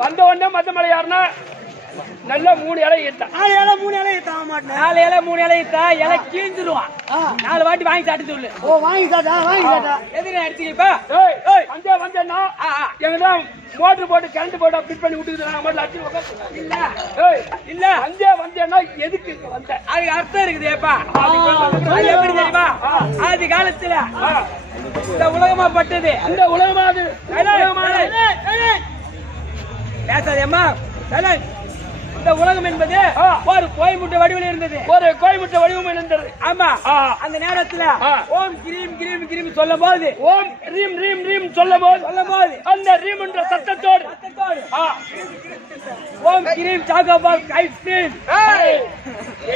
வந்த உடனே மத்த மலை யாருன்னா நல்ல 3 இலை ஈத்தா 4 இலை 3 இலை ஈத்தா மாட்டேன் 4 இலை 3 இலை ஈத்தா இலை கீஞ்சிடுவான் 4 வாட்டி வாங்கி சாப்பிட்டு சொல்லு. ஓ வாங்கி சாப்பிட்டா எதுக்கு எடுத்துக்கப்பா? வந்தேன்னா எங்கன்னா மோட்டர் போட்டு கரண்ட் போட்டு ஃபிட் பண்ணி விட்டுக்குது. நான் மட்டும் அடிச்சு உட்காந்து இல்ல வந்தேன்னா எதுக்கு வந்த? அதுக்கு அர்த்தம் இருக்குதுப்பா. அது எப்படி தெரியுமா? ஆதி காலத்துல இந்த உலகமா பட்டது, இந்த உலகமா அது பேசாதேம்மா. இந்த உலகம் என்பது ஒரு கோயமுட்டை வடிவில் இருந்தது. ஒரு கோயமுட்டை வடிவம் இருந்தது. ஆமா. அந்த நேரத்துல ஓம் கிரீம் கிரீம் கிரீம் சொல்லும் போது, ஓம் ரீம் ரீம் ரீம் சொல்லும் போது அந்த ரீம் என்ற சத்தத்தோடு ஓம் கிரீம் சாகோபால் ஐஸ்கிரீம்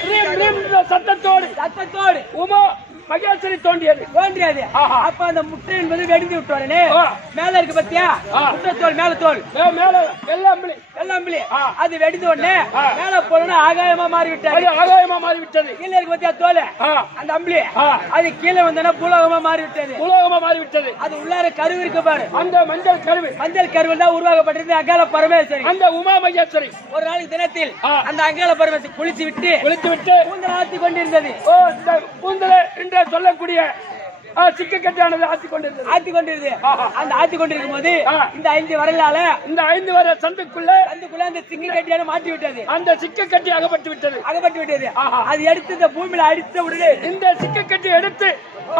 ரீம் ரீம் என்ற சத்தத்தோடு உமா மகேஸ்வரி தோன்றியது. அப்ப அந்த முட்டை என்பது வெடிந்து விட்டோடனே மேல இருக்கு பத்தியா முட்டத்தோல், மேல தோல், மேல வெள்ளாம்பிளி அது வெடிந்த உடனே மேல போனா ஆகாயமா மாறிவிட்டது. கீழே இருக்கு பத்தியா தோல், அந்த அம்பிளி அது கீழே வந்தா பூலோகமா மாறிவிட்டது. அது உள்ளார கருவு இருக்கு பாரு, அந்த மஞ்சள் கருவு தான் உருவாக்கப்பட்டிருந்தது அங்காள பரமேஸ்வரி, அந்த உமா மகேஸ்வரி. ஒரு நாளைக்கு தினத்தில் அந்த அங்காள பரமேஸ்வரி குளித்து விட்டு கூந்தல் ஆத்தி கொண்டிருந்தது. கூந்தல் என்று சொல்லக்கூடிய சிக்க கட்டியானது ஆத்தி கொண்டிருந்தது. அந்த ஆத்தி கொண்டிருக்கும் போது இந்த 5 வரலால இந்த 5 வர சந்துக்குள்ள அந்த சிக்க கட்டியான மாட்டி விட்டது. அந்த சிக்க கட்டி அகப்பட்டு விட்டது. அது எடுத்து இந்த பூமியில அடித்த உடனே இந்த சிக்க கட்டி எடுத்து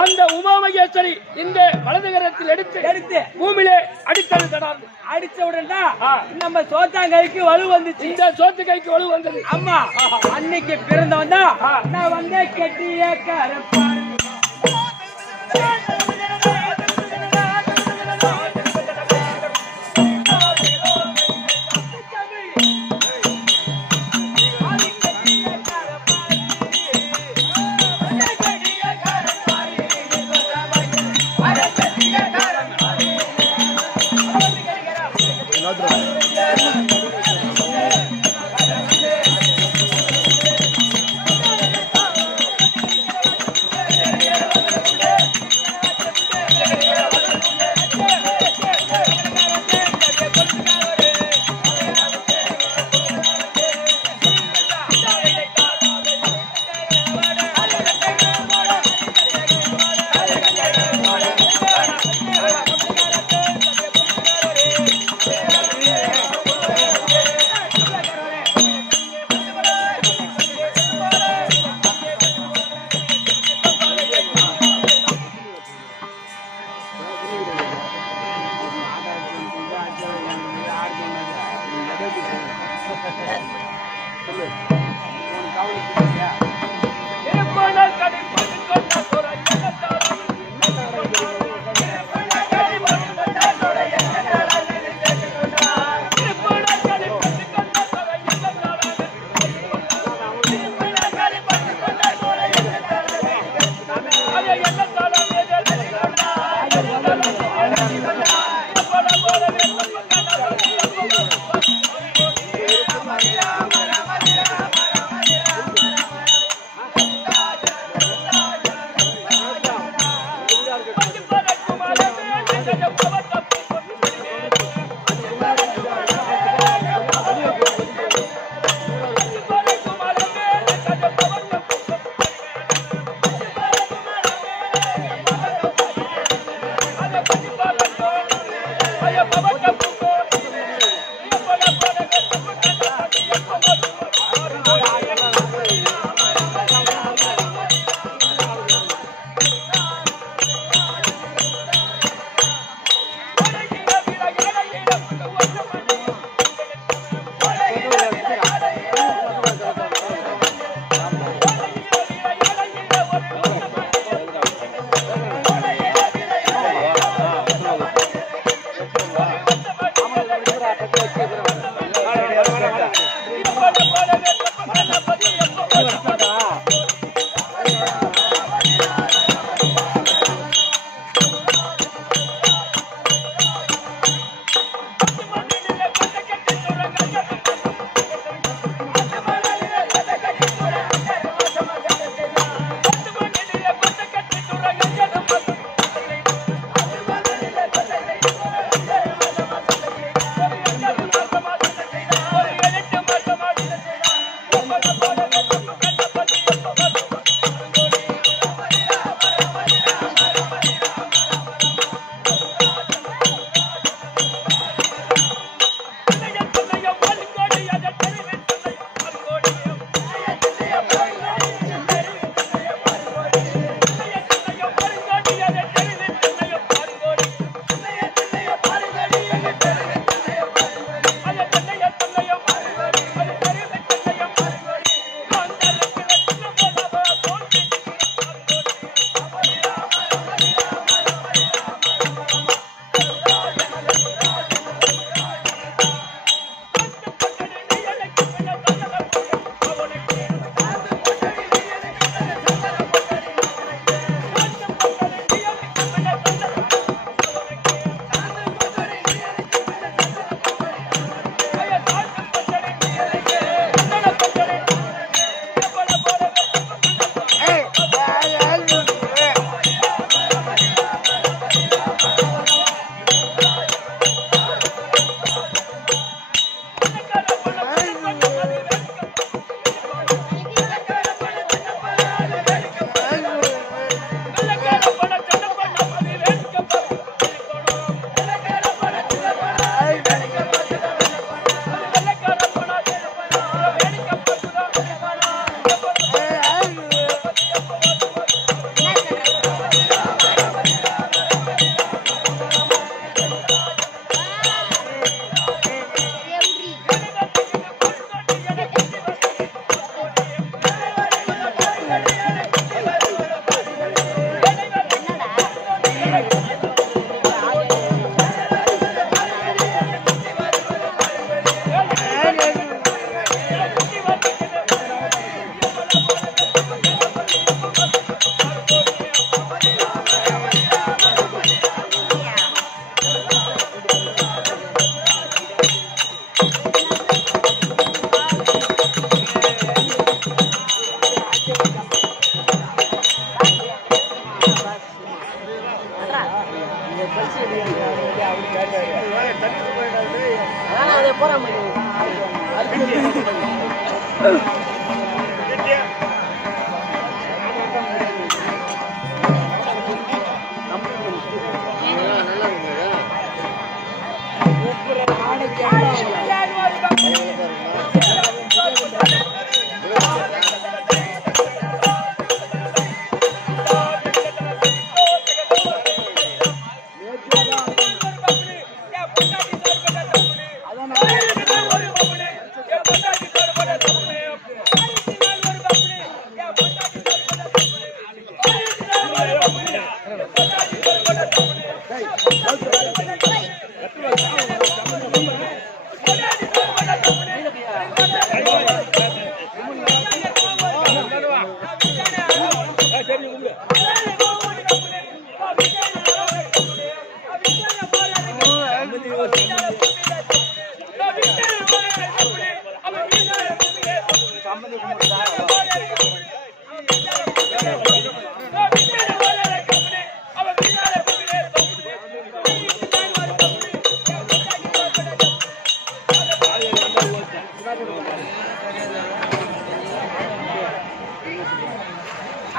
அந்த உமா மகேஸ்வரி இந்த வலதுகரத்தில் எடுத்து பூமியிலே அடித்த உடனே தான் நம்ம சோத்தாங்கைக்கு வலு வந்துச்சு. இந்த சோத்து கைக்கு வலு வந்தது. அம்மா அன்னைக்கு பிறந்தவன் தான் நான் வந்தே கெட்டிய கரப்பா.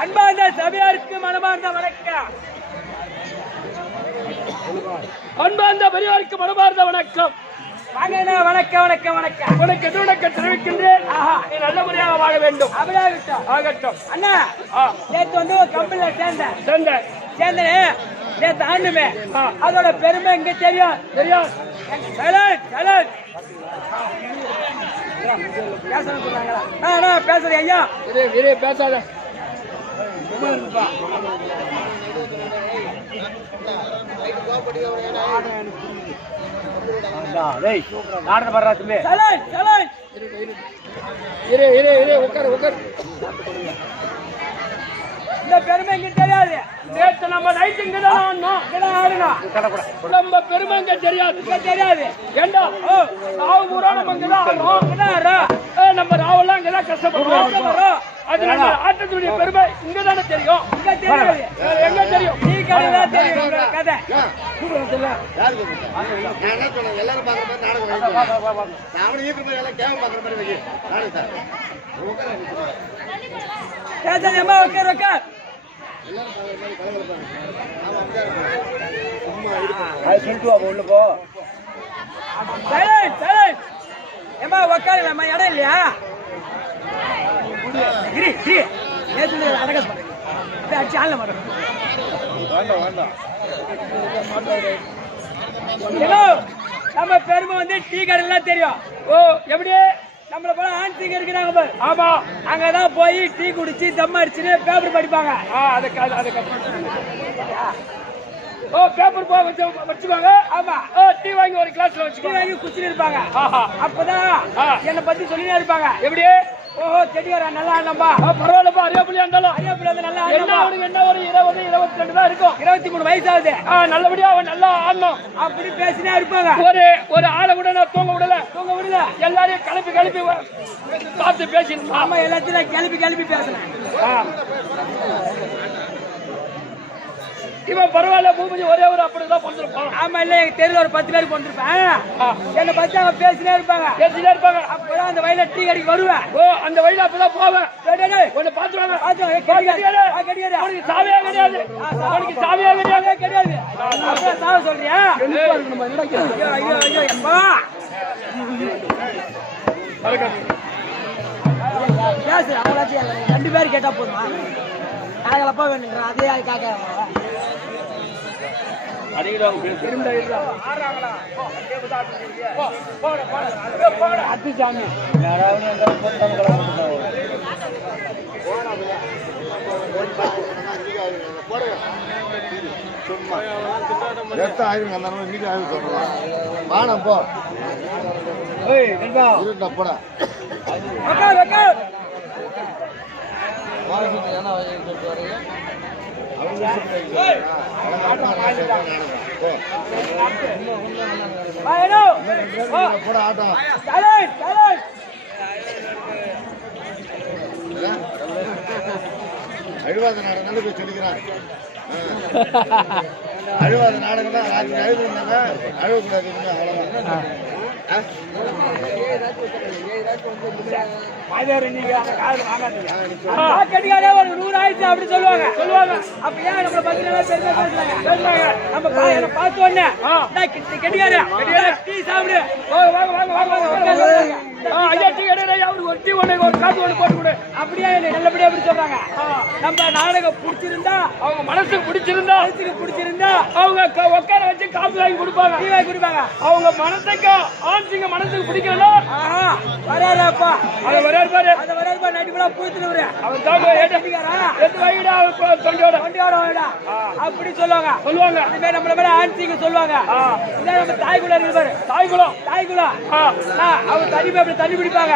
அன்பார்ந்த சபையாருக்கு மனமார்ந்த வணக்கம். அன்பார்ந்த பெரியாருக்கு மனமார்ந்த வணக்கம். வணக்கம் வணக்கம் வணக்கம். உனக்கு எதுவணக்கம் தெரிவிக்கின்றேன். நீ நல்ல முறையாக வாழ வேண்டும். அப்படியாகட்டும். ஆகட்டும். அண்ணா நேற்று வந்து கம்பெனியில சேர்ந்தேன். நேற்று ஆண்டுமே அதோட பெருமை இங்க தெரியும். பேசுறேன் ஐயா. பேசாத இந்த பெருமை இங்க தெரியாது. நேற்று நம்ம நைட்டு இங்கதான் நம்ம பெருமை இங்க தெரியாது. ஏண்டா ராவு பூரா நம்ம இங்கதான் நம்ம ராவெல்லாம் இங்கதான் கஷ்டப்படுறோம். அது நம்ம ஆட்டத்துடைய பெருமை இங்கதானே தெரியும். எங்க தெரியும்? நீ கதை தெரியும். கதை எல்லாரும் உள்ள போ. உக்காரலாமா? இடம் இல்லையா? நம்ம பெருமை வந்து டீ கடைலாம் தெரியும். ஓ எப்படி நம்மள போல ஆண் சீங்க இருக்கிறாங்க பாரு. ஆமா, அங்கதான் போய் டீ குடிச்சு தம் அடிச்சுட்டு பேப்பர் படிப்பாங்க. ஓ பேப்பர் போ வச்சுப்பாங்க. ஆமா, டீ வாங்கி ஒரு கிளாஸ்ல வச்சு வாங்கி குடிச்சிட்டு இருப்பாங்க. அப்பதான் என்னை பத்தி சொல்லிட்டே இருப்பாங்க. எப்படி? ஓஹோ செடியாரா நல்லா ஆடலாம்பா. பரவாயில்லப்பா. அரியாப்புலியா இருந்தாலும் நல்லா ஆடலாம். அவனுக்கு என்ன ஒரு 20, 22 தான் இருக்கும். 23 வயசு ஆகுது. நல்லபடியா அவன் நல்லா ஆடணும் அப்படி பேசினே இருப்பாங்க. ஒரு ஆளை கூட நான் தூங்க விடல. எல்லாரையும் கிளப்பி பார்த்து பேசினோம். ஆமா, எல்லாத்தையும் கிளப்பி பேசலாம். இவன் பரவாயில்ல, பூமிஜி ஒரே ஒரு அப்படிதான் பொறுத்திருப்பான். ஆமா, இல்ல எங்க தெருவில் ஒரு 10 பேருக்கு பொறுத்திருப்பேன். என்னை பத்தி அவங்க பேசினே இருப்பாங்க. அப்பதான் அந்த வயல டீ கடைக்கு வருவேன். ஓ அந்த வயல அப்பதான் போவேன். கொஞ்சம் பாத்துருவாங்க. சாவியா கிடையாது. அப்படியே சாவ சொல்றியா? பேசு அவளாச்சும் 2 பேர் கேட்டா போதுமா? காகலப்பா வேணுங்க. அதே காக்க சும்மா ஆயிரம் அந்த இன்னைக்கு ஆயிரம் சொல்லலாம். வானம் போ போட ஆட்டம் அழுவாத நான் நல்ல போய் சொல்லிக்கிறான். அழுவாத நாடகம் தான் ராத்திரி அழுது இருந்தாங்க அழுவக்கூடாது அவ்வளவுதான் ஒரு 100 ஆயிடுச்சு அப்படி சொல்லுவாங்க அப்ப ஏன் நம்மள பத்தி நல்லா பேசுறாங்க நம்ம பார்த்த உடனே கெட்டிக்காரு டீ சாப்பிடு ஐயா டீ கிடையாது அவருக்கு ஒரு டீ ஒண்ணு ஒரு காசு ஒண்ணு போட்டு கொடு அப்படியே நல்லபடியா அப்படி சொல்றாங்க நம்ம நாடகம் பிடிச்சிருந்தா அவங்க மனசுக்கு பிடிச்சிருந்தா அவங்க உட்கார வச்சு காசு வாங்கி கொடுப்பாங்க டீ வாங்கி கொடுப்பாங்க அவங்க மனசுக்கு ஆன்சிங்க மனசுக்கு பிடிக்கல வராப்பா அது வராரு பாரு நைட்டு கூட போயிட்டு அவன் அப்படி சொல்லுவாங்க அது மாதிரி நம்மள மேல ஆன்சிங்க சொல்லுவாங்க நம்ம தாய்குளம் இருப்பாரு தாய்குளம் அவங்க தண்ணி பிடிப்பாங்க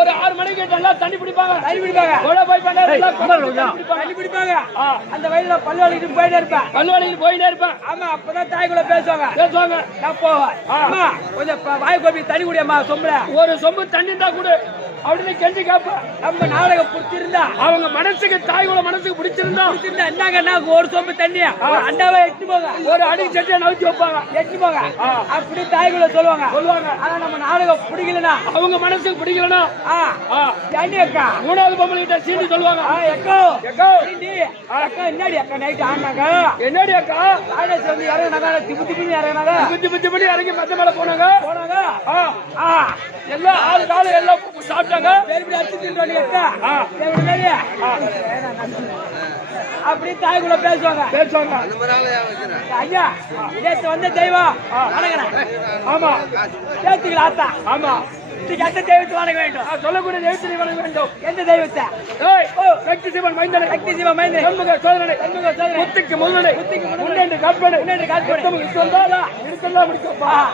ஒரு 6 மணிக்கு நல்லா தண்ணி பிடிப்பாங்க தண்ணி பிடிப்பாங்க அந்த வயதுல பல்வாளிக்கு போயிட்டே இருப்பேன் ஆமா அப்பதான் தாய்குள்ள பேசுவாங்க நான் போவேன் கொஞ்சம் வாய் கோப்பி தண்ணி குடியம்மா சொம்புல ஒரு சொம்பு தண்ணி தான் கூட அப்படின்னு கெஞ்சி கேட்பேன் நம்ம நாடகம் பிடிச்சிருந்தா அவங்க மனசுக்கு தாய்குள்ள மனசுக்கு பிடிச்சிருந்தா என்னங்க ஒரு சொம்பு தண்ணி அண்டாவை எட்டு போங்க ஒரு அடிக்கு சட்டியை நவுத்தி வைப்பாங்க எட்டு போங்க அப்படி தாய்குள்ள சொல்லுவாங்க ஆனா நம்ம நாடகம் பிடிக்கலனா அவங்க மனசுக்கு பிடிக்கலனா அக்கா 3வது பொம்பளை கிட்ட சீண்டி சொல்லுவாங்க அக்கா என்னடி அக்கா நைட் ஆனாங்க என்னடி அக்கா ராஜேஷ் வந்து இறங்கினாங்க திபுத்தி பண்ணி இறங்கி மத்த மேல போனாங்க எல்லாம் 6 நாள் எல்லாம் சாப்பிட்டாங்க அப்படி தாய்குள்ள பேசுவாங்க ஐயா நேற்று வந்த தெய்வம் ஆமா சேர்த்துக்கலாம் ஆத்தா ஆமா எந்த தெய்வத்தை வணங்க வேண்டும் சொல்லக்கூடிய தெய்வத்தை வணங்க வேண்டும் எந்த தெய்வத்தை சக்தி சிவன் மைந்தனை முத்துக்கு முதலை முன்னென்று கற்பனை இருக்கெல்லாம் முடிக்கும்பா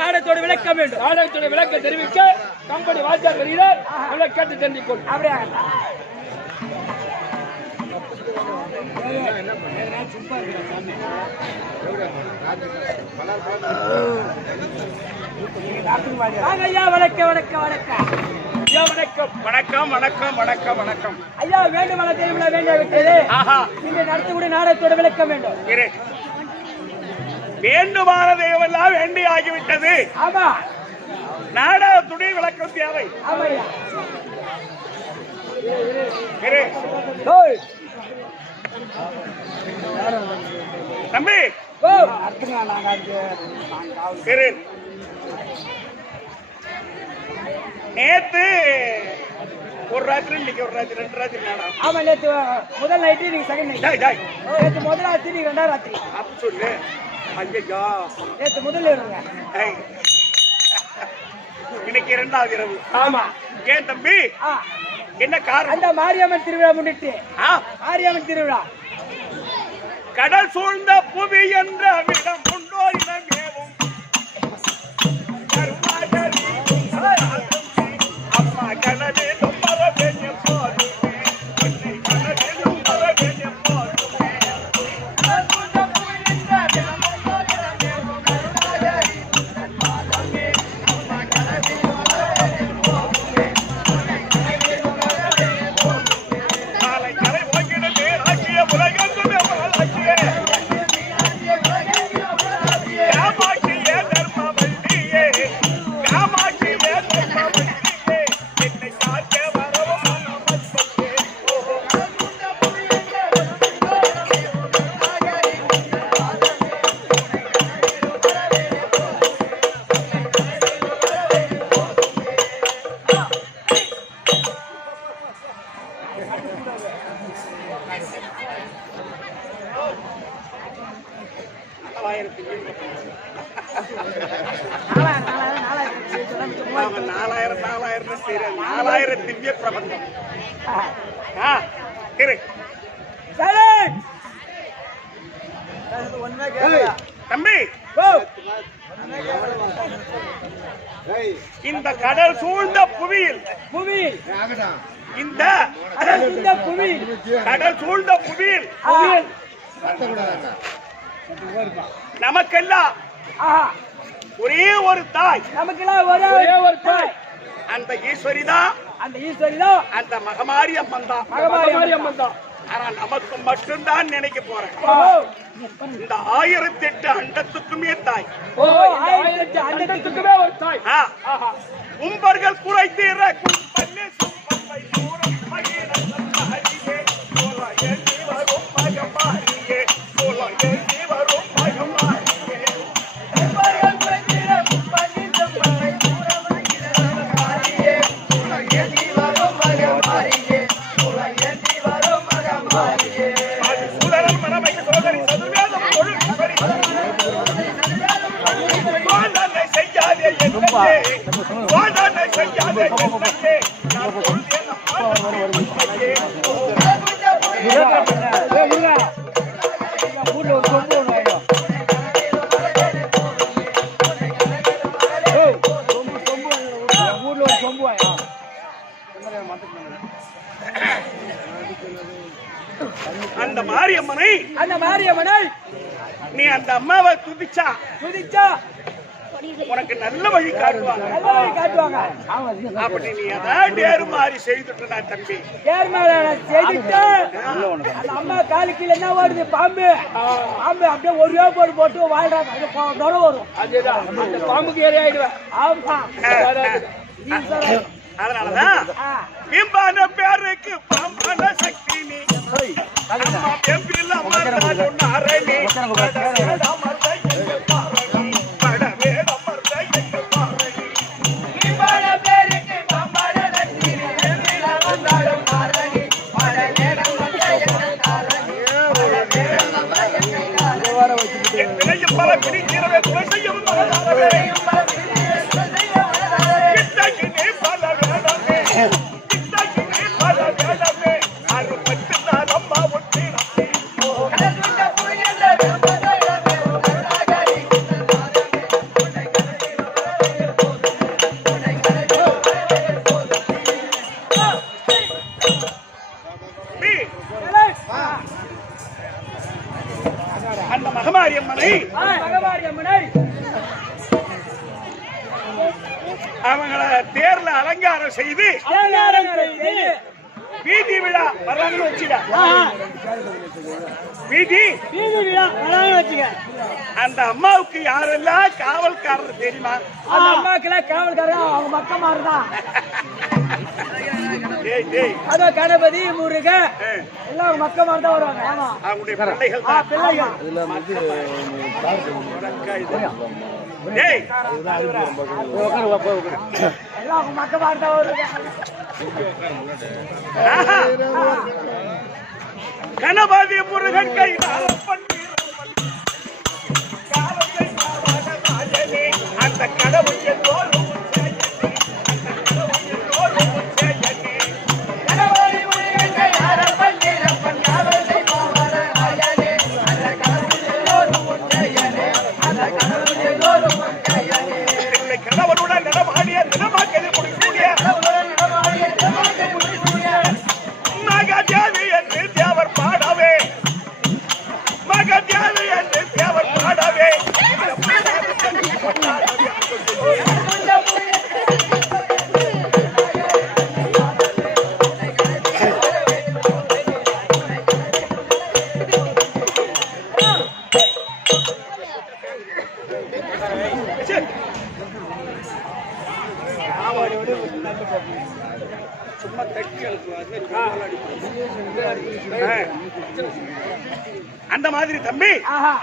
நாடகத்தோட விளக்க தெரிவிக்க கம்பெனி வாத்தியார் வருகிறார் கேட்டு தெரிஞ்சுக்கொள் அப்படியே வணக்கம் ஐயா வேண்டும் வேண்டிய விட்டது நீங்க நடத்தக்கூடிய நாடகத்தோட விளக்கம் வேண்டும் வேண்டுமானதையெல்லாம் வேண்டி ஆகிவிட்டது ஆமா நாடகத்துடைய விளக்கம் தேவை தம்பி நேத்து ஒரு ராத்திரி இன்னைக்கு ஒரு ராத்திரி 2 ராத்திரி நாடகம் ஆமா நேத்து முதல் நைட்டு நீங்க செகண்ட் நைட் நேத்து முதல் ராத்திரி நீங்க 2வது ராத்திரி அப்ப சொல்லு ஐயா நேத்து முதல்ல இருங்க இன்னைக்கு 2வது இரவு. ஆமா. ஏன் தம்பி? என்ன காரணம்? அந்த மாரியம்மன் திருவிழா முன்னிட்டு. மாரியம்மன் திருவிழா. கடல் சூழ்ந்த புவி என்ற விடம் முன்னோரிடமேவும் அம்மா கடலிலும் மரபெண்ணும் போதுமே கடலிலும் மரபெண்ணும் போதுமே நாளை கரை போகிறது ஆட்சிய உலகத்துமே ஆட்சியே காமாட்சியே தர்மவல்லியே காமாட்சியே தர்மவல்லியே என்னை காக்க வரவும் மனமத்தே அவன் 4000 திவ்ய பிரபந்தம். தம்பி, இந்த கடல் சூழ்ந்த புவியில் இந்த கடல் சூழ்ந்த புவியில் நமக்கெல்லாம் ஒரே ஒரு தாய், நமக்கெல்லாம் ஒரே ஒரு தாய். அந்த ஈஸ்வரி தான், அந்த மகமாரி அம்மன் தான். ஆனா நமக்கு மட்டும்தான் நினைக்க போறேன். இந்த 1008 அண்டத்துக்குமே தாய். 1008 அண்டத்துக்குமே ஒரு தாய். கும்பர்கள் குறை தீர கும்பன்னே சும்பை தூரம் மகிழம் ஹரியே சோல ஏந்தி வரும் மகமாரியே சோல ஏந்தி வரும் மகமாரியே கும்பர்கள் குறை தீர கும்பன்னே சும்பை தூரம் மகிழம் ஹரியே சோல ஏந்தி வரும் மகமாரியே சோல ஏந்தி வரும் மகமாரியே அது சுடரல் மனமை சோதரி சதுர்வேதம் ஒழுங்குபடி வாழனை செய்யாதே என்னே வாழனை செய்யாதே என்னே நான் சொல்றேன் ஊர்ல ஒரு சொம்பு ஒண்ணு ஆயிடும். ஊர்ல ஒரு சொம்பு ஆயிடும். அந்த மாரியம்மனை நீ அந்த அம்மாவை துதிச்சா உனக்கு நல்ல வழி காட்டுவாங்க. அப்படி நீ அதான் டேரு மாதிரி செய்துட்டு தம்பி அம்மா காலுக்கு என்ன வருது பாம்பு அப்படியே ஒரே போடு போட்டு வாழ்றாங்க. வரும் அதுதான் அந்த பாம்புக்கு ஏறி ஆயிடுவேன். ஆமா அதனாலதான் பிம்பான பேருக்கு பாம்பான சக்தி நீ அம்மா பெம்பில் அமர்ந்தால் ஒன்னாரணி பல பிடி தீரவே துணை செய்யும் அந்த மகமாரி அம்மனை அவங்கள தேர்ல அலங்காரம் செய்து வீதி விழா வரலாம்னு வச்சுக்க. வீதி விழா வரலாம்னு வச்சுக்க. அந்த அம்மாவுக்கு யாரெல்லாம் காவல்காரர் தெரியுமா? அந்த அம்மாவுக்கு காவல்காரர் அவங்க மக்கமாரு தான். அதோ கணபதி முருக எல்லாம் மக்கமாரு தான் வருவாங்க. ஆமா அவங்களுடைய பிள்ளைகள் தான். பிள்ளைகள் எல்லாம் மக்கமாரு தான் வருவாங்க. கணபதி முருகன் கை அந்த கடவுள் சும்மா தட்டி அழுத்துவாங்க. அந்த மாதிரி தம்பி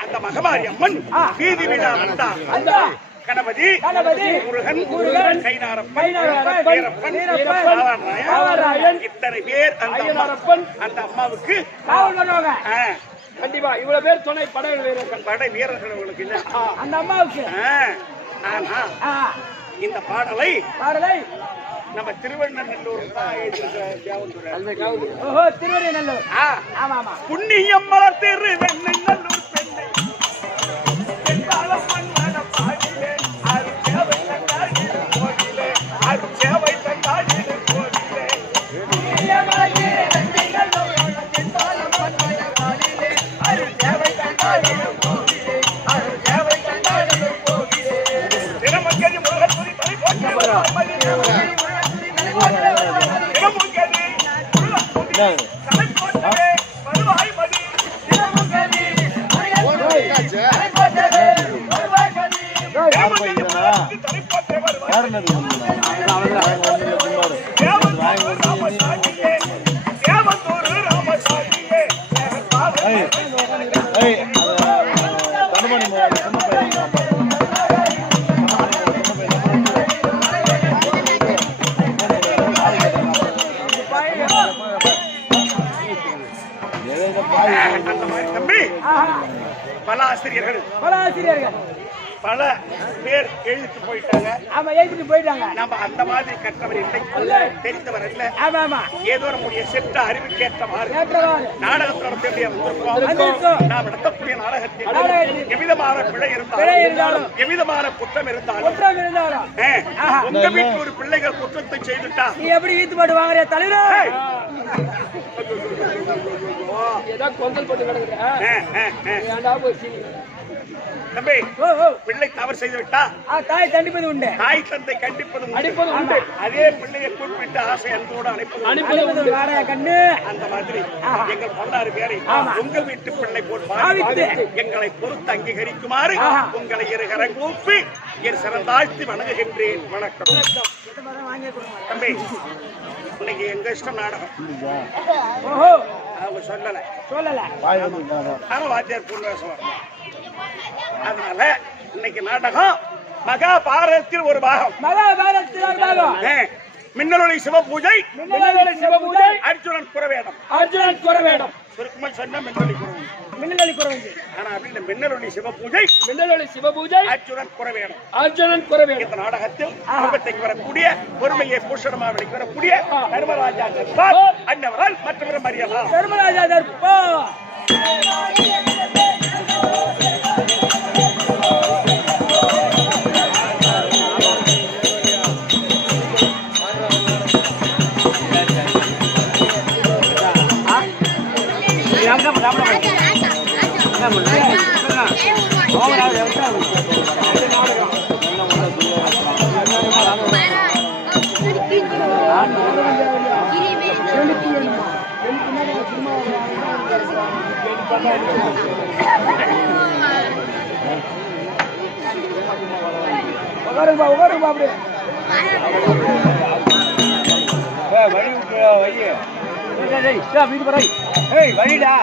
அந்த மகமாரி அம்மன் வீதி விழா வந்தா கணபதி முருகன் கைனாரப்பன் இத்தனை பேர் அந்த அம்மாவுக்கு கண்டிப்பா இவ்வளவு பேர் துணை படை வீரர்கள் உங்களுக்கு இல்ல அந்த அம்மாவுக்கு. இந்த பாடலை நம்ம திருவண்ணநல்லூர் திருவண்ணநல்லூர் புண்ணியம் மலர் திருவண்ணநல்லூர் பல ஆசிரியர்கள் பல பேர் எழுதிட்டு போயிட்டாங்க. நம்ம அந்த மாதிரி கற்றவர் இல்லை, தெரிந்தவர் அல்ல. ஏதோ நம்முடைய சென்ற அறிவுக்கேற்றவாறு நாடகம் நடத்திய நாம் நடத்தக்கூடிய நாடகத்தில் எவ்விதமான பிழை இருந்தாலும் எவ்விதமான குற்றம் இருந்தாலும் உங்க வீட்டில் ஒரு பிள்ளைகள் குற்றத்தை செய்துட்டா நீ எப்படி ஈத்து போட்டு வாங்குற தலைவர் கொந்தல் போட்டு தம்பி பிள்ளை தவறு செய்து விட்டா தாய் தண்டிப்பது உண்டு, தாய் தந்தை கண்டிப்பது உண்டு. அதே பிள்ளையை குறிப்பிட்ட ஆசை அன்போடு அனுப்பது கண்ணு. அந்த மாதிரி எங்கள் 16 பேரை உங்கள் வீட்டு பிள்ளை போட்டு எங்களை பொறுத்து அங்கீகரிக்குமாறு உங்களை இருகர கூப்பி என் சிறந்தாழ்த்தி வணங்குகின்றேன். வணக்கம் தம்பி. இன்னைக்கு எங்க இஷ்டம் நாடகம் அவங்க சொல்லல ஆனா வாத்தியார் பொண்ணு பேசுவாங்க. அதனால இன்னைக்கு நாடகம் மகாபாரதத்தில் ஒரு பாகம். மின்னலொளி சிவபூஜை அர்ஜுனன் குறவேடம் சுருக்கமா சொன்னா மின்னலொளி குறவேண்டி. ஆனா அப்படின்னு மின்னலொளி சிவபூஜை அர்ஜுனன் குறவேடம். இந்த நாடகத்தில் குடும்பத்தைக்கு வரக்கூடிய பொறுமையை பூஷணமாக வரக்கூடிய தர்மராஜா தர்பார் அன்னவரால் மற்றவரும் அறியலாம். தர்மராஜா தர்பார் உட்காருங்க அப்படியே வழிடா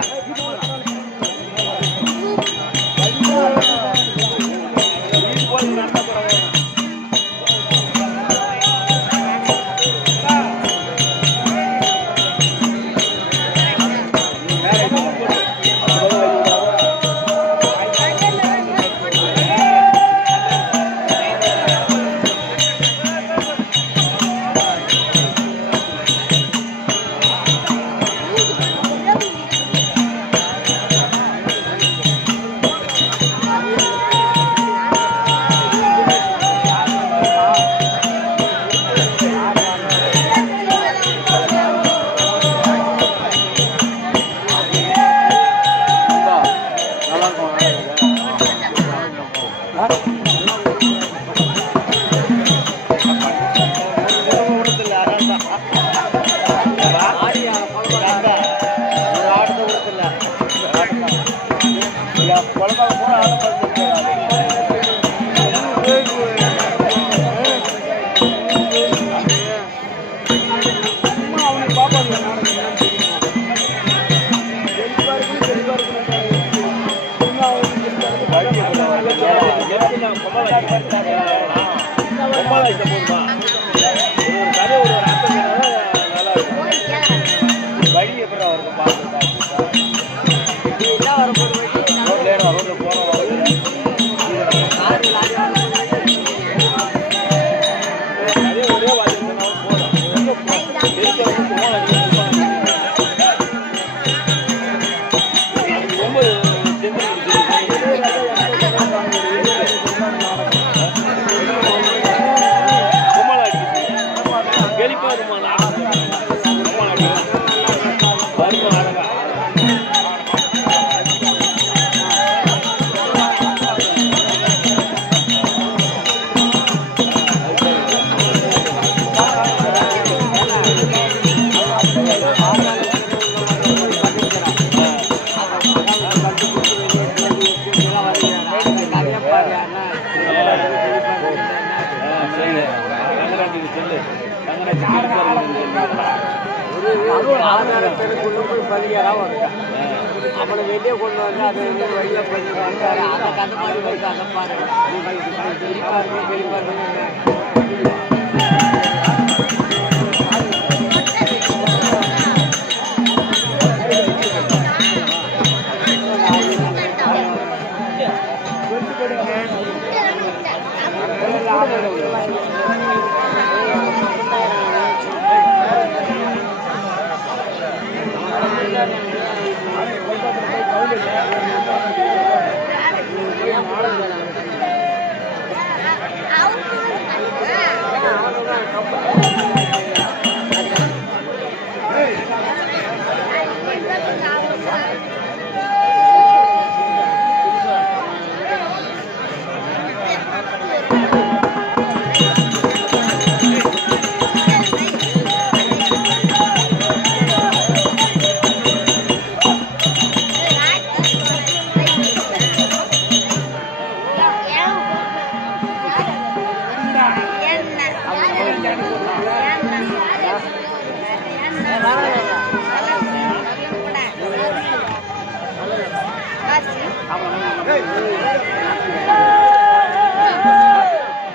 அவனை வெளியே கொண்டு வந்து அது வெளியே பண்ணி வந்தாரு அந்த கதை மாதிரி வைக்க அதை பாருங்க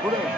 கொடுங்க